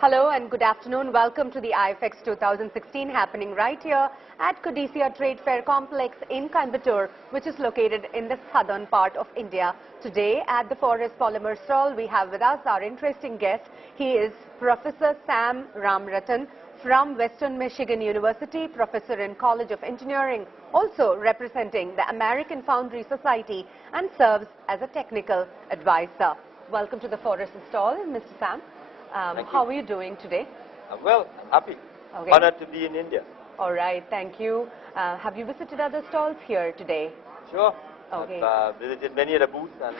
Hello and good afternoon. Welcome to the IFX 2016 happening right here at Codicea Trade Fair Complex in Coimbatore, which is located in the southern part of India. Today at the Forace Polymer stall, we have with us our interesting guest. He is Professor Sam Ramratan from Western Michigan University, Professor in College of Engineering, also representing the American Foundry Society and serves as a technical advisor. Welcome to the Forace stall, Mr. Sam. How are you doing today? I'm well, I'm happy. Okay. Honored to be in India. All right, thank you. Have you visited other stalls here today? Sure. Okay. I've visited many of the booths and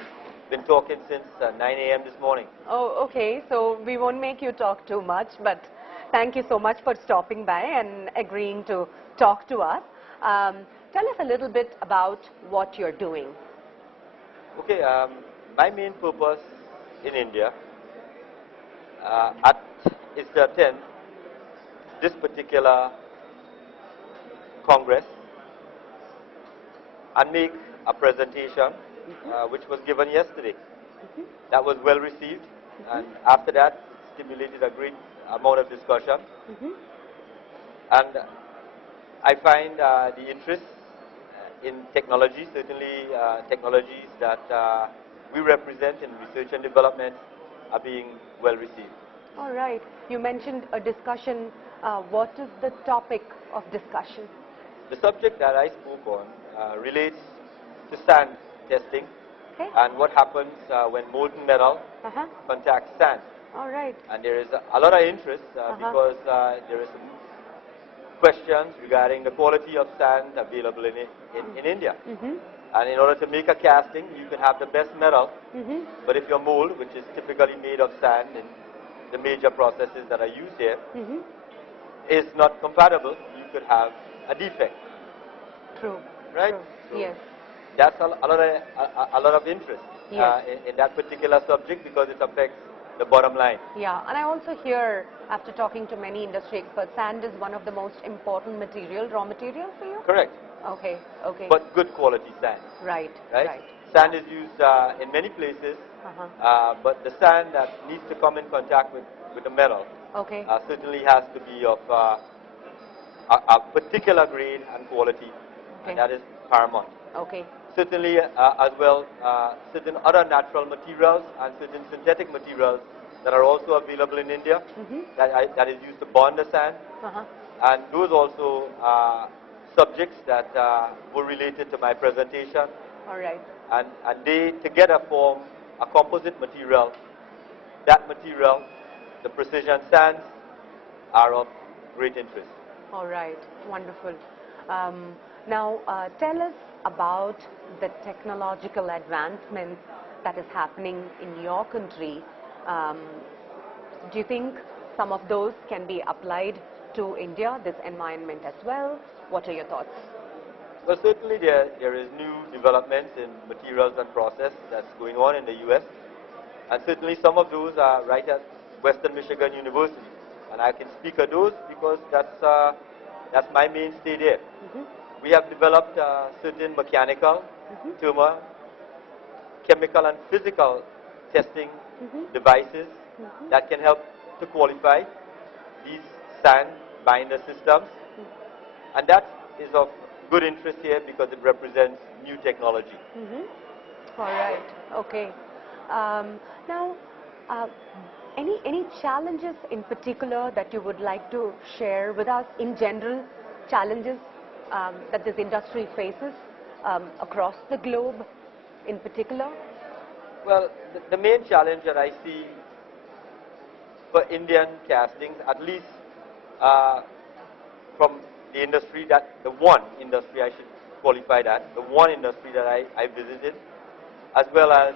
been talking since 9 a.m. this morning. Oh, okay. So we won't make you talk too much, but thank you so much for stopping by and agreeing to talk to us. Tell us a little bit about what you're doing. Okay, my main purpose in India is to attend this particular Congress and make a presentation which was given yesterday. That was well received, and after that stimulated a great amount of discussion. And I find the interest in technology, certainly technologies that we represent in research and development, are being well received. All right. You mentioned a discussion. What is the topic of discussion? The subject that I spoke on relates to sand testing and what happens when molten metal contacts sand. All right. And there is a lot of interest because there is some questions regarding the quality of sand available in India. And in order to make a casting, you can have the best metal, but if your mold, which is typically made of sand in the major processes that are used here, is not compatible, you could have a defect. True. Right? True. So yes. That's a lot of interest in that particular subject because it affects the bottom line. Yeah, and I also hear, after talking to many industry experts, sand is one of the most important raw material for you? Correct. Okay, okay. But good quality sand. Right, right. right. Sand is used in many places, but the sand that needs to come in contact with the metal certainly has to be of a particular grade and quality, and that is paramount. Okay. Certainly, as well, certain other natural materials and certain synthetic materials that are also available in India that is used to bond the sand, and those also are subjects that were related to my presentation. All right. And they together form a composite material. That material, the precision sands, are of great interest. All right. Wonderful. Now, tell us about the technological advancements that is happening in your country. Do you think some of those can be applied to India, this environment as well? What are your thoughts? Well, certainly there is new developments in materials and process that's going on in the U.S. And certainly some of those are right at Western Michigan University. And I can speak of those because that's my mainstay there. We have developed certain mechanical, thermal, chemical and physical testing devices that can help to qualify these sand binder systems. And that is of good interest here because it represents new technology. All right. Okay. Now, any challenges in particular that you would like to share with us in general, challenges that this industry faces across the globe in particular? Well, the main challenge that I see for Indian castings, at least from the industry the one industry I should qualify that, the one industry that I visited, as well as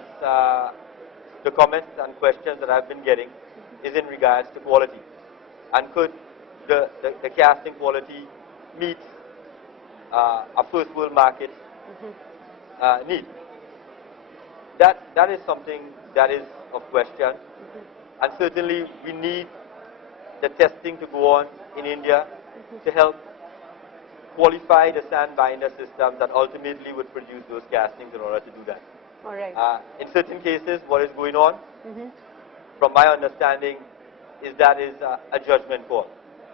the comments and questions that I've been getting, is in regards to quality. And could the casting quality meet a first world market need? That is something that is of question. And certainly we need the testing to go on in India to help qualify the sand binder systems that ultimately would produce those castings in order to do that. All right. In certain cases, what is going on, from my understanding, that is a judgment call.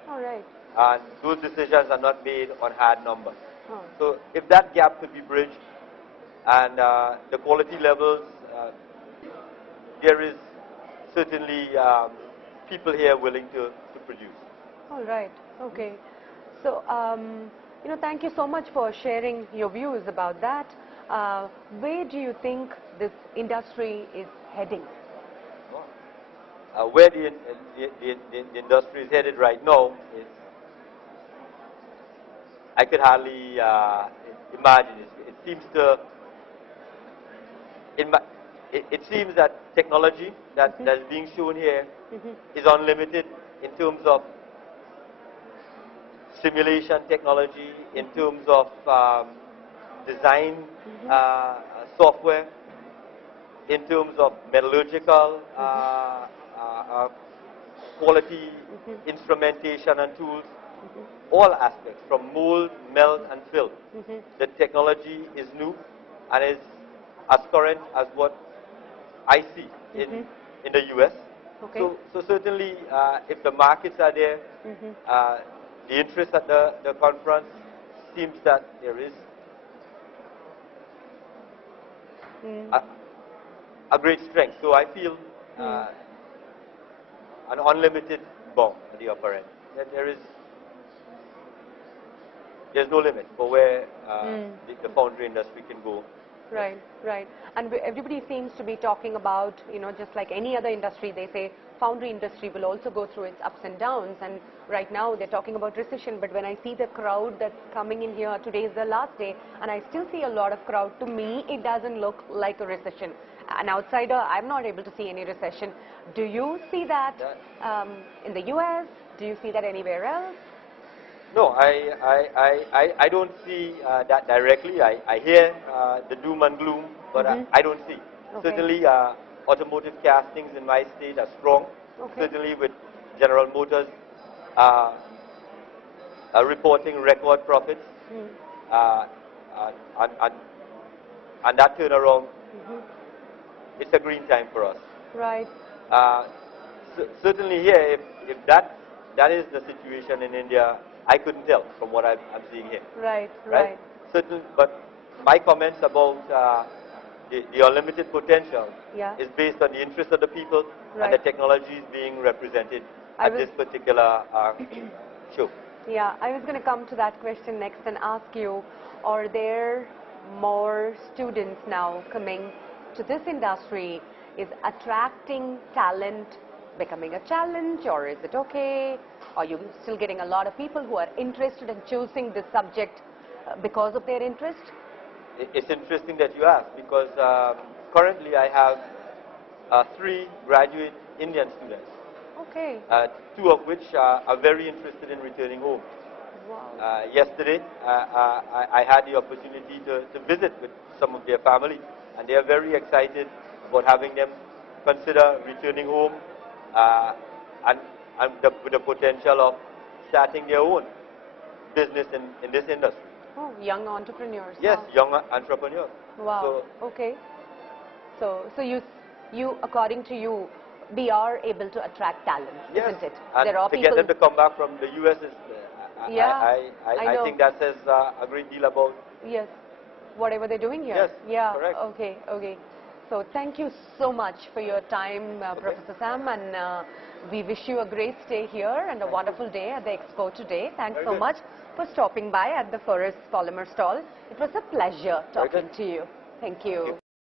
All right. And those decisions are not made on hard numbers. Oh. So if that gap could be bridged and the quality levels, there is certainly people here willing to produce. All right. Okay. So, thank you so much for sharing your views about that. Where do you think this industry is heading? Where the industry is headed right now is, I could hardly imagine. It seems to, it seems that technology that's being shown here is unlimited in terms of simulation technology, in terms of design software, in terms of metallurgical quality instrumentation and tools, all aspects from mold, melt and fill. The technology is new and is as current as what I see in the US. Okay. So certainly if the markets are there, the interest at the conference seems that there is a great strength. So I feel an unlimited bomb at the upper end. There's no limit for where the foundry industry can go. Right, right. And everybody seems to be talking about, just like any other industry, they say foundry industry will also go through its ups and downs. And right now they're talking about recession. But when I see the crowd that's coming in here, today is the last day, and I still see a lot of crowd. To me, it doesn't look like a recession. An outsider, I'm not able to see any recession. Do you see that in the US? Do you see that anywhere else? No, I don't see that directly. I hear the doom and gloom, but I don't see. Okay. Certainly, automotive castings in my state are strong. Okay. Certainly, with General Motors reporting record profits, and that turnaround, it's a green time for us. Right. Certainly here, if that is the situation in India, I couldn't tell from what I'm seeing here. Right, right. Certain, but my comments about the unlimited potential is based on the interest of the people and the technologies being represented at this particular show. Yeah, I was going to come to that question next and ask you, are there more students now coming to this industry? Is attracting talent becoming a challenge, or is it okay? Are you still getting a lot of people who are interested in choosing this subject because of their interest? It's interesting that you ask, because currently I have 3 graduate Indian students. Okay. 2 of which are very interested in returning home. Wow. Yesterday, I had the opportunity to visit with some of their family, and they are very excited about having them consider returning home and with the potential of starting their own business in this industry. Oh, young entrepreneurs. Yes, wow. young entrepreneurs. Wow. So, okay. So you, according to you, we are able to attract talent, yes, isn't it? and there are to people get them to come back from the US is, I think that says a great deal about. Yes, whatever they're doing here. Yes, yeah. correct. Okay, okay. So thank you so much for your time, Professor Sam, and we wish you a great stay here and a wonderful day at the expo today. Thanks so much for stopping by at the Forace Polymer stall. It was a pleasure talking to you. Thank you.